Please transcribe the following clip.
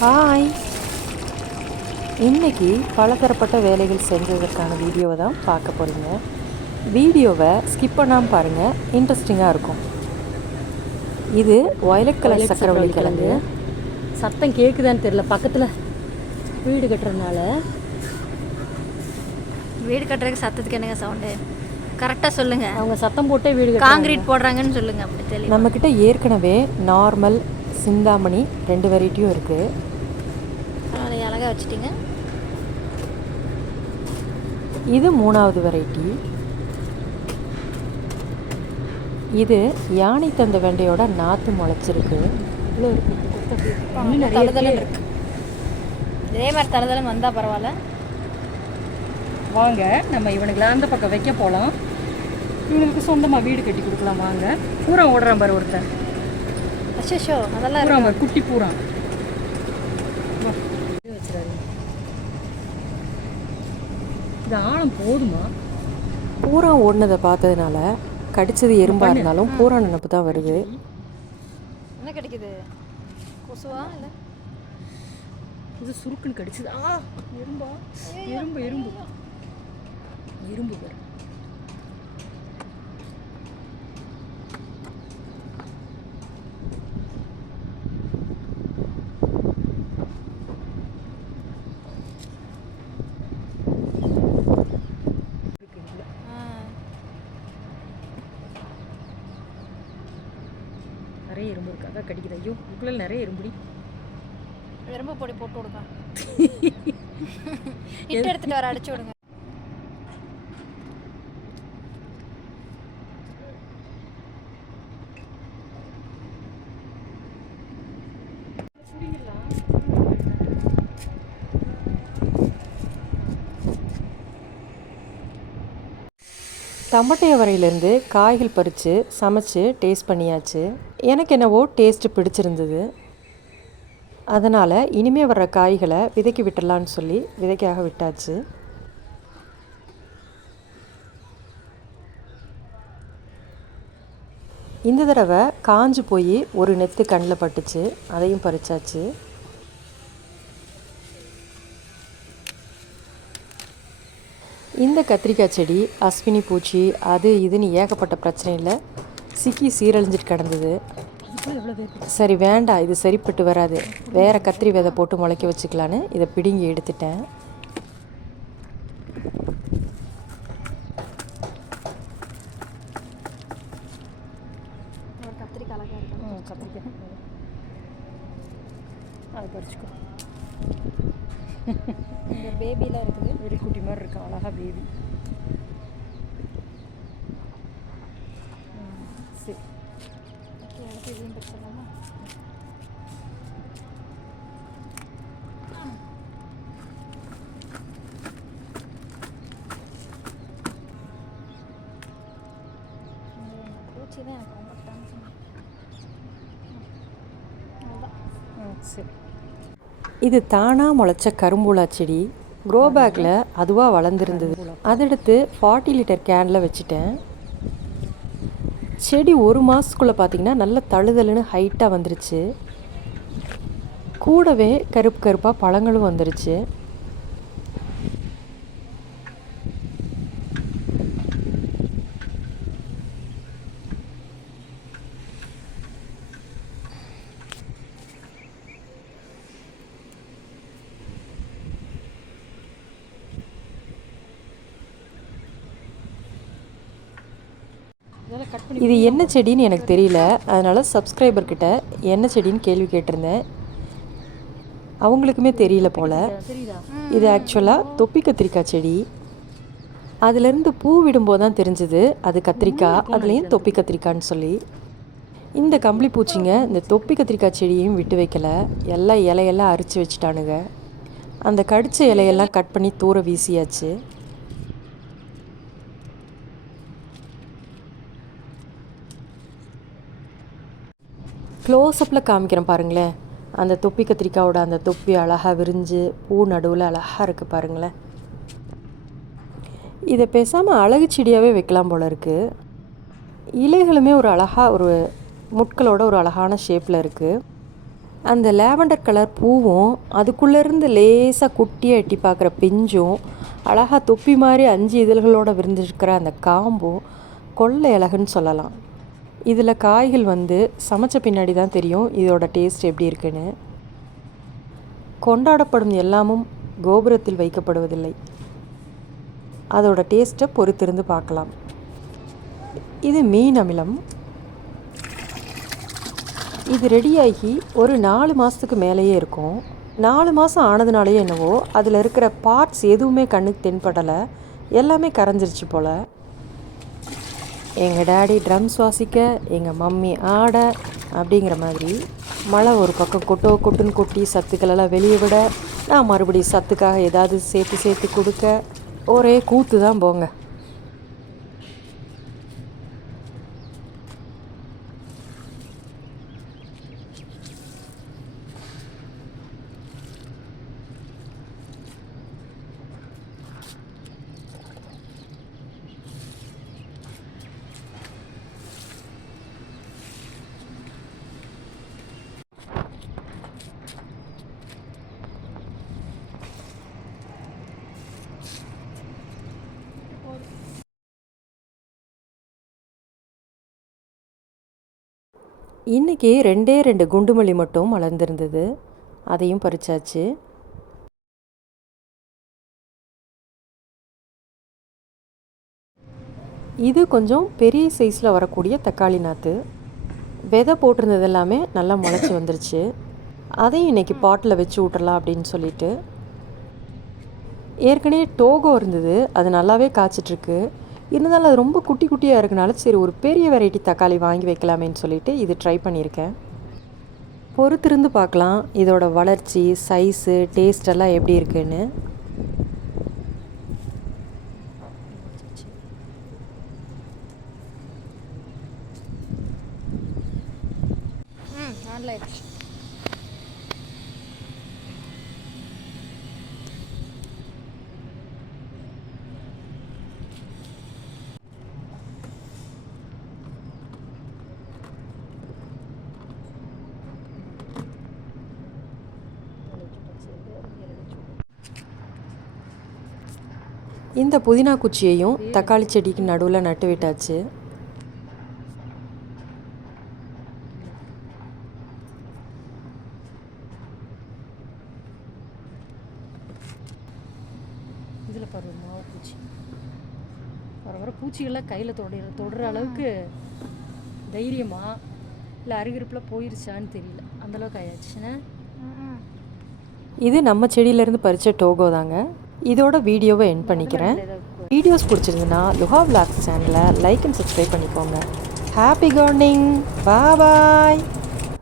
Hi இன்னைக்கு பலதரப்பட்ட வேலைகள் செஞ்சதற்கான வீடியோவை தான் பார்க்க போகிறீங்க வீடியோவை ஸ்கிப் பண்ணாமல் பாருங்கள் இன்ட்ரெஸ்டிங்காக இருக்கும். இது வயலட் கலர் சக்கரவள்ளி கிழங்கு. சத்தம் கேட்குதான்னு தெரியல. பக்கத்தில் வீடு கட்டுறதுனால. வீடு கட்டுறதுக்கு சத்தத்துக்கு என்னங்க சவுண்டு கரெக்டாக சொல்லுங்க. அவங்க சத்தம் போட்டே வீடு காங்கிரீட் போடுறாங்கன்னு சொல்லுங்க. அப்படி தெளிவா. நம்மக்கிட்ட ஏற்கனவே நார்மல் சிந்தாமணி ரெண்டு வெரைட்டியும் இருக்குது பரவாயில்ல அழகாக வச்சுட்டீங்க. இது மூணாவது வெரைட்டி இது யானை தந்த வெண்டையோட நாற்று முளைச்சிருக்கு. இவ்வளோ இருக்கு. இதே மாதிரி தழுதலன்னு வந்தால் பரவாயில்ல. வாங்க நம்ம இவனுங்களை அந்த பக்கம் வைக்க போகலாம் இவனுக்கு சொந்தமாக வீடு கட்டி கொடுக்கலாம். வாங்க. பூரா ஓடுறான் பாரு ஒருத்தன். அச்சோ அதெல்லாம் பாரு குட்டி பூரா. இது ஆழம் போதுமா? பூரா ஓடினதை பார்த்ததுனால கடிச்சது எறும்பாக இருந்தாலும் பூரா நினப்பு தான் வருது. என்ன கிடைக்குது? கொசுவா இல்லை? இது சுருக்குன்னு கடிச்சது. ஆ எறும்பா. எறும்பு எறும்பு. எறும்பு பாரு. அதான் கடிக்குது. ஐயோ இதுக்குள்ள நிறைய எறும்புடி எறும்பு பொடி போட்டு விடுங்க இட்டு எடுத்துட்டு வர அடிச்சு விடுங்க. தம்பட்டைய வரையிலேருந்து காய்கள் பறித்து சமைச்சு டேஸ்ட் பண்ணியாச்சு. எனக்கு என்னவோ டேஸ்ட்டு பிடிச்சிருந்தது. அதனால் இனிமே வர்ற காய்களை விதைக்கு விட்டுடலான்னு சொல்லி விதைக்காக விட்டாச்சு. இந்த தடவை காஞ்சு போய் ஒரு நெத்து கண்ணில் பட்டுச்சு. அதையும் பறிச்சாச்சு. இந்த கத்திரிக்காய் செடி அஸ்வினி பூச்சி அது இதுன்னு ஏகப்பட்ட பிரச்சனையில் சிக்கி சீரழிஞ்சிட்டு கிடந்தது. சரி வேண்டாம் இது சரிப்பட்டு வராது. வேற கத்திரி விதை போட்டு முளைக்க வச்சுக்கலான்னு இதை பிடுங்கி எடுத்துட்டேன். அழகாக அதை பறிச்சுக்கோ. பேபிலாம் இருக்குது. வெறிக்குட்டி மாதிரி இருக்கு? அழகா பேபி பூச்சி தான் எனக்கு ரொம்ப டென்ஷன் சரி இது தானாக முளைச்ச கரும்பூலா செடி. க்ரோ பேக்கில் அதுவாக வளர்ந்துருந்தது. அதெடுத்து ஃபார்ட்டி லிட்டர் கேனில் வச்சுட்டேன். செடி ஒரு மாதத்துக்குள்ளே பார்த்தீங்கன்னா நல்ல தழுதலுன்னு ஹைட்டாக வந்துருச்சு. கூடவே கருப்பு கருப்பாக பழங்களும் வந்துருச்சு. இது என்ன செடின்னு எனக்கு தெரியல. அதனால் சப்ஸ்கிரைபர் கிட்ட என்ன செடின்னு கேள்வி கேட்டிருந்தேன். அவங்களுக்குமே தெரியல போல். இது ஆக்சுவலாக தொப்பி கத்திரிக்காய் செடி. அதுலேருந்து பூ விடும்போது தான் தெரிஞ்சுது. அது கத்திரிக்காய். அதுலேயும் தொப்பி கத்திரிக்காய்ன்னு சொல்லி. இந்த கம்பளி பூச்சிங்க இந்த தொப்பி கத்திரிக்காய் செடியையும் விட்டு வைக்கல. எல்லாம் இலையெல்லாம் அரிச்சு வச்சுட்டானுங்க. அந்த கடிச்ச இலையெல்லாம் கட் பண்ணி தூர வீசியாச்சு. க்ளோஸ்அப்பில் காமிக்கிறேன் பாருங்களேன். அந்த தொப்பி கத்திரிக்காயோட அந்த தொப்பி அழகாக விரிஞ்சு பூ நடுவில் அழகாக இருக்குது பாருங்களேன். இதை பேசாமல் அழகு செடியாகவே வைக்கலாம் போல இருக்குது இலைகளுமே ஒரு அழகாக ஒரு முட்களோட ஒரு அழகான ஷேப்பில் இருக்குது அந்த லேவண்டர் கலர் பூவும் அதுக்குள்ளேருந்து லேசாக குட்டியாக எட்டி பார்க்குற பிஞ்சும் அழகாக தொப்பி மாதிரி அஞ்சு இதழ்களோட விரிஞ்சிருக்கிற அந்த காம்பும் கொள்ளை அழகுன்னு சொல்லலாம். இதில் காய்கள் வந்து சமைச்ச பின்னாடி தான் தெரியும் இதோட டேஸ்ட் எப்படி இருக்குன்னு. கொண்டாடப்படும் எல்லாமும் கோபுரத்தில் வைக்கப்படுவதில்லை. அதோட டேஸ்ட்டை பொறுத்திருந்து பார்க்கலாம். இது மீன் அமிலம். இது ரெடியாகி ஒரு நாலு மாதத்துக்கு மேலேயே இருக்கும். நாலு மாதம் ஆனதுனாலேயே என்னவோ அதில் இருக்கிற பார்ட்ஸ் எதுவுமே கண்ணுக்கு தென்படலை. எல்லாமே கரைஞ்சிருச்சு போல். எங்கள் டேடி ட்ரம்ஸ் வாசிக்க எங்கள் மம்மி ஆட அப்படிங்கிற மாதிரி மழை ஒரு பக்கம் கொட்டோ கொட்டுன்னு கொட்டி சத்துக்களெல்லாம் வெளியே விட நான் மறுபடியும் சத்துக்காக ஏதாவது சேர்த்து சேர்த்து கொடுக்க ஒரே கூத்து தான் போங்க. இன்றைக்கி ரெண்டே ரெண்டு குண்டுமல்லி மட்டும் மலர்ந்திருந்தது அதையும் பறிச்சாச்சு. இது கொஞ்சம் பெரிய சைஸில் வரக்கூடிய தக்காளி நாற்று விதை போட்டிருந்தது எல்லாமே நல்லா முளைச்சி வந்துருச்சு. அதையும் இன்றைக்கி பாட்டில் வச்சு விட்றலாம் அப்படின்னு சொல்லிட்டு. ஏற்கனவே டோகோ இருந்தது. அது நல்லாவே காய்ச்சிட்ருக்கு இருந்தாலும் அது ரொம்ப குட்டி குட்டியாக இருக்கனால சரி ஒரு பெரிய வெரைட்டி தக்காளி வாங்கி வைக்கலாமேன்னு சொல்லிட்டு இது ட்ரை பண்ணியிருக்கேன். பொறுத்திருந்து பார்க்கலாம் இதோட வளர்ச்சி சைஸு டேஸ்ட் எல்லாம் எப்படி இருக்குன்னு. ஆன்லைன் இந்த புதினா குச்சியையும் தக்காளி செடிக்கு நடுவில் நட்டு விட்டாச்சு. இதில் பாரு ஒரு மாவு பூச்சி. வர வர பூச்சிகள்லாம் கையில் தொடுற தொடுற அளவுக்கு தைரியமா இல்லை அருகிருப்பில் போயிருச்சான்னு தெரியல. அந்தளவுக்கு ஆயாச்சுன்னா இது நம்ம செடியிலேருந்து பறித்த டோகோ தாங்க இதோட வீடியோவை என் பண்ணிக்கிறேன். வீடியோஸ் பிடிச்சிருந்துன்னா லுஹா விளாக்ஸ் சேனலை லைக் அண்ட் சப்ஸ்கிரைப் பண்ணிக்கோங்க. ஹாப்பி கார்னிங் பாய்